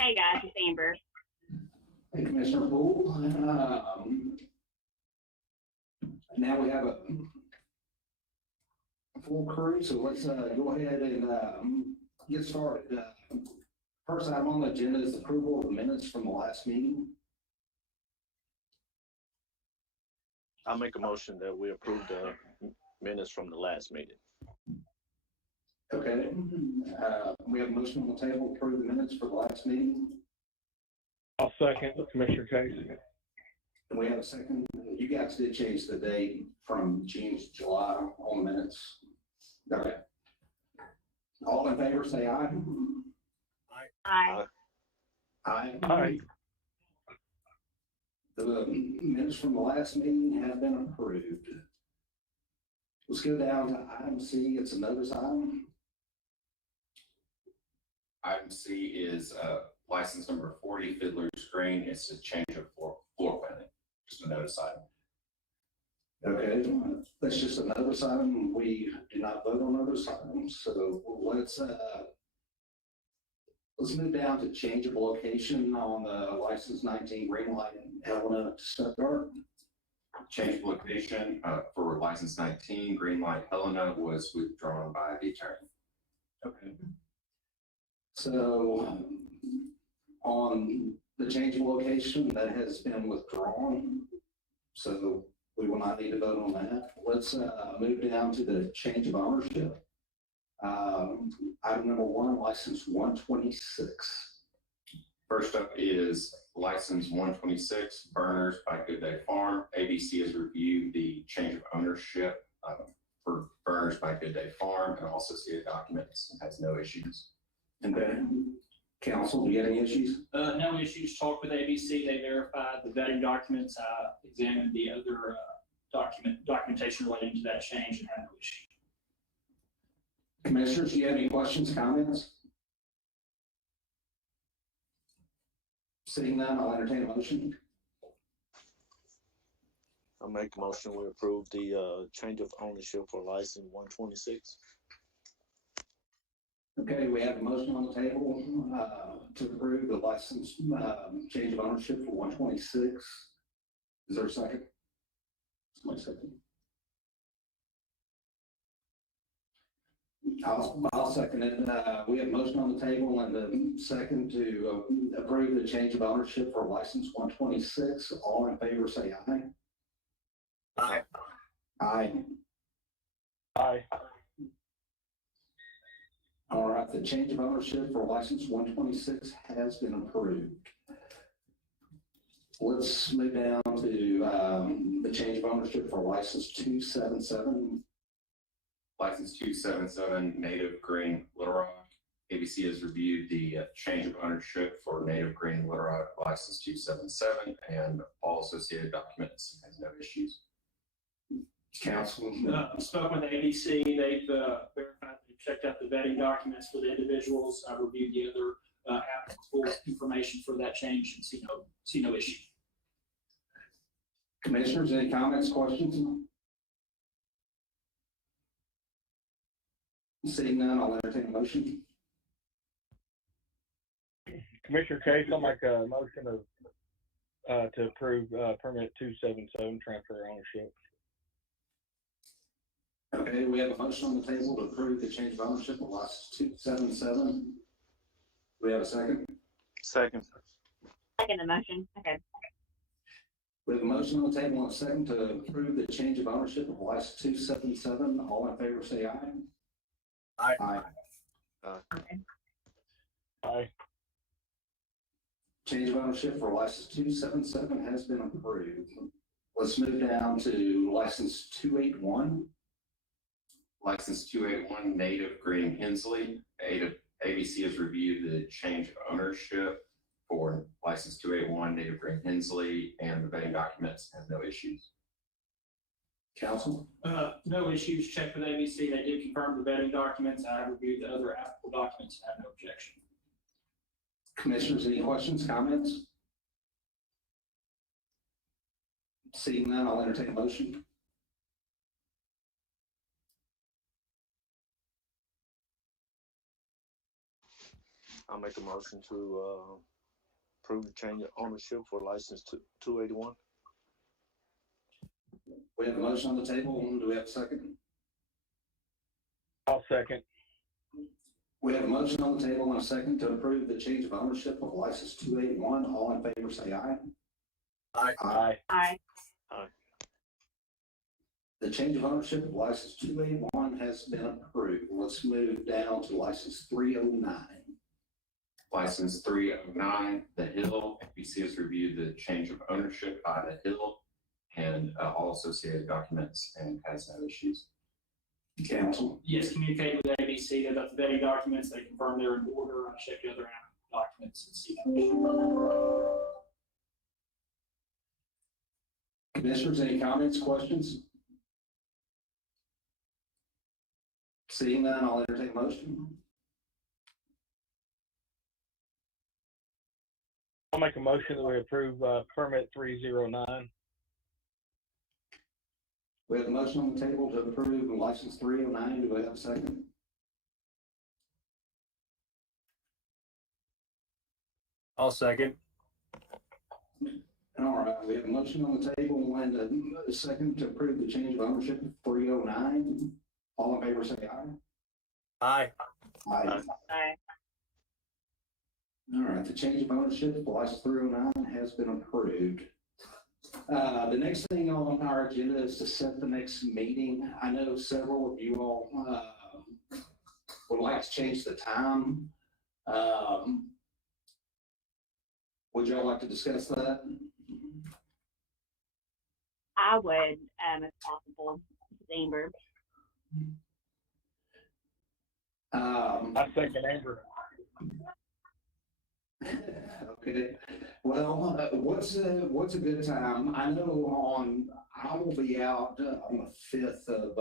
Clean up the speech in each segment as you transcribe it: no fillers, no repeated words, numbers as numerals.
Hey guys, it's Amber. Hey, Commissioner Poole. Now we have a full crew, so let's go ahead and get started. First item on the agenda is approval of the minutes from the last meeting. I'll make a motion that we approve the minutes from the last meeting. Okay. We have a motion on the table to approve the minutes for the last meeting. I'll second Commissioner Case. And we have a second. You guys did change the date from June to July on the minutes. Okay. All in favor, say aye. Aye. Aye. Aye. The minutes from the last meeting have been approved. Let's go down to item C. It's a notice item. Item C is license number 40 Fiddler's Green. It's a change of floor planning, just a notice item. Okay, that's just a notice item. We do not vote on notice items. So let's move down to change of location on the license 19 Green Light in Helena to Stuttgart. Change of location for license 19 Green Light Helena was withdrawn by the attorney. Okay. So on the change of location, that has been withdrawn. So we will not need to vote on that. Let's move down to the change of ownership. Item number 1, license 126. First up is license 126 Burners by Good Day Farm. ABC has reviewed the change of ownership for Burners by Good Day Farm and also associated documents and has no issues. And then, council, do you have any issues? No issues. Talked with ABC. They verified the vetting documents. I examined the other documentation relating to that change and had no issue. Commissioners, do you have any questions, comments? Seeing none, I'll entertain a motion. I'll make a motion we approve the change of ownership for license 126. Okay, we have a motion on the table to approve the license change of ownership for 126. Is there a second? Somebody second. I'll second it. We have a motion on the table and a second to approve the change of ownership for license 126. All in favor, say aye. Aye. Aye. Aye. All right, the change of ownership for license 126 has been approved. Let's move down to the change of ownership for license 277. License 277 Native Green Little Rock. ABC has reviewed the change of ownership for Native Green Little Rock license 277 and all associated documents and has no issues. Council. Spoke with ABC. They've verified, they've checked out the vetting documents for the individuals. I reviewed the other applicable information for that change and see no issue. Commissioners, any comments, questions? Seeing none, I'll entertain a motion. Commissioner Case, I'll make a motion to approve permit 277 transfer ownership. Okay, we have a motion on the table to approve the change of ownership of license 277. Do we have a second? Second. Second the motion. Okay. We have a motion on the table and a second to approve the change of ownership of license 277. All in favor, say aye. Aye. Aye. Aye. Change of ownership for license 277 has been approved. Let's move down to license 281. License 281 Native Green Hensley. ABC has reviewed the change of ownership for license 281 Native Green Hensley and the vetting documents has no issues. Council? No issues. Checked with ABC. They did confirm the vetting documents. I reviewed the other applicable documents and have no objection. Commissioners, any questions, comments? Seeing none, I'll entertain a motion. I'll make a motion to approve the change of ownership for license 281. We have a motion on the table. Do we have a second? I'll second. We have a motion on the table and a second to approve the change of ownership of license 281. All in favor, say aye. Aye. Aye. The change of ownership of license 281 has been approved. Let's move down to license 309. License 309, The Hill. FBC has reviewed the change of ownership by The Hill and all associated documents and has no issues. Council. Yes, communicated with ABC, they got the vetting documents, they confirmed they're in order, I checked the other documents and see no issue. Commissioners, any comments, questions? Seeing none, I'll entertain a motion. I'll make a motion that we approve permit 309. We have a motion on the table to approve license 309. Do we have a second? I'll second. All right, we have a motion on the table and a second to approve the change of ownership of 309. All in favor, say aye. Aye. Aye. Aye. All right, the change of ownership for license 309 has been approved. The next thing on our agenda is to set the next meeting. I know several of you all would like to change the time. Would y'all like to discuss that? I would, if possible, Amber. I second Amber. Okay, well, what's a good time? I know I will be out on the 5th of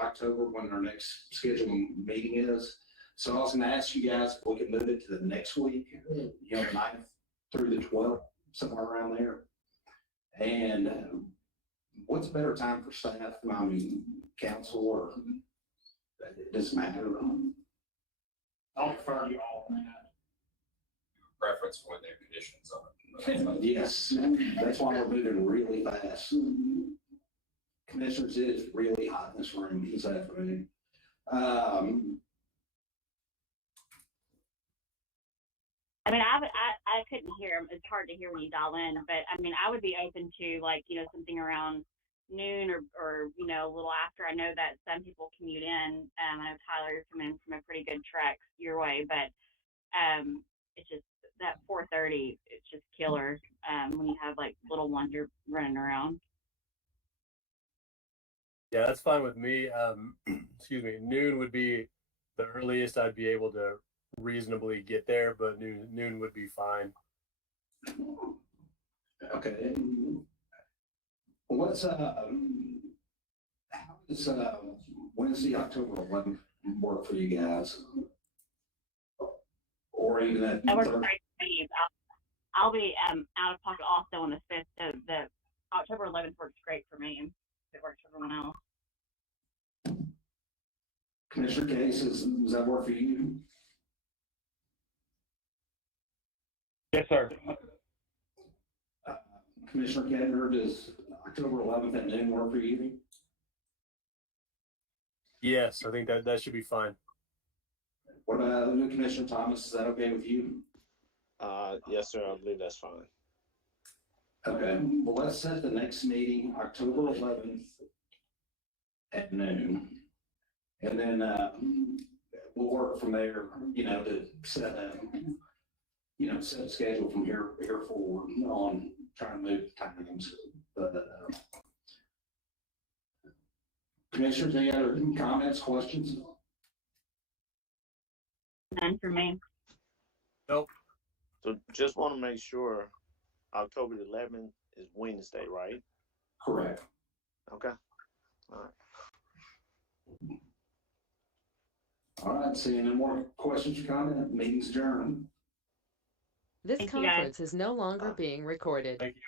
October when our next scheduled meeting is. So I was gonna ask you guys if we could move it to the next week, the 9th through the 12th, somewhere around there. And what's a better time for staff? I mean, council, or it doesn't matter. I'll defer to you all on that. Preference for their conditions on it. Yes, that's why we're moving really fast. Commissioners, it is really hot in this room this afternoon. I mean, I couldn't hear him. It's hard to hear when you dial in, but I mean, I would be open to something around noon or a little after. I know that some people commute in. I know Tyler's coming in from a pretty good trek your way, but it's just that 4:30. It's just killer when you have little ones you're running around. Yeah, that's fine with me. Excuse me. Noon would be the earliest I'd be able to reasonably get there, but noon would be fine. Okay. What's how does Wednesday, October 11th work for you guys? Or even that That works great for me. I'll be out of pocket also on the 5th, so the October 11th works great for me. If it works for everyone else. Commissioner Case, does that work for you? Yes, sir. Commissioner Kettner, does October 11th at noon work for you? Yes, I think that should be fine. What about Commissioner Thomas? Is that okay with you? Yes, sir. I believe that's fine. Okay, well, let's set the next meeting, October 11th at noon. And then we'll work from there, to set a schedule from here forward on trying to move times. But Commissioners, any other comments, questions? None for me. Nope. So just want to make sure October 11th is Wednesday, right? Correct. Okay. All right. All right, seeing no more questions or comments, meeting's adjourned. This Thank you, guys. conference is no longer being recorded. Thank you.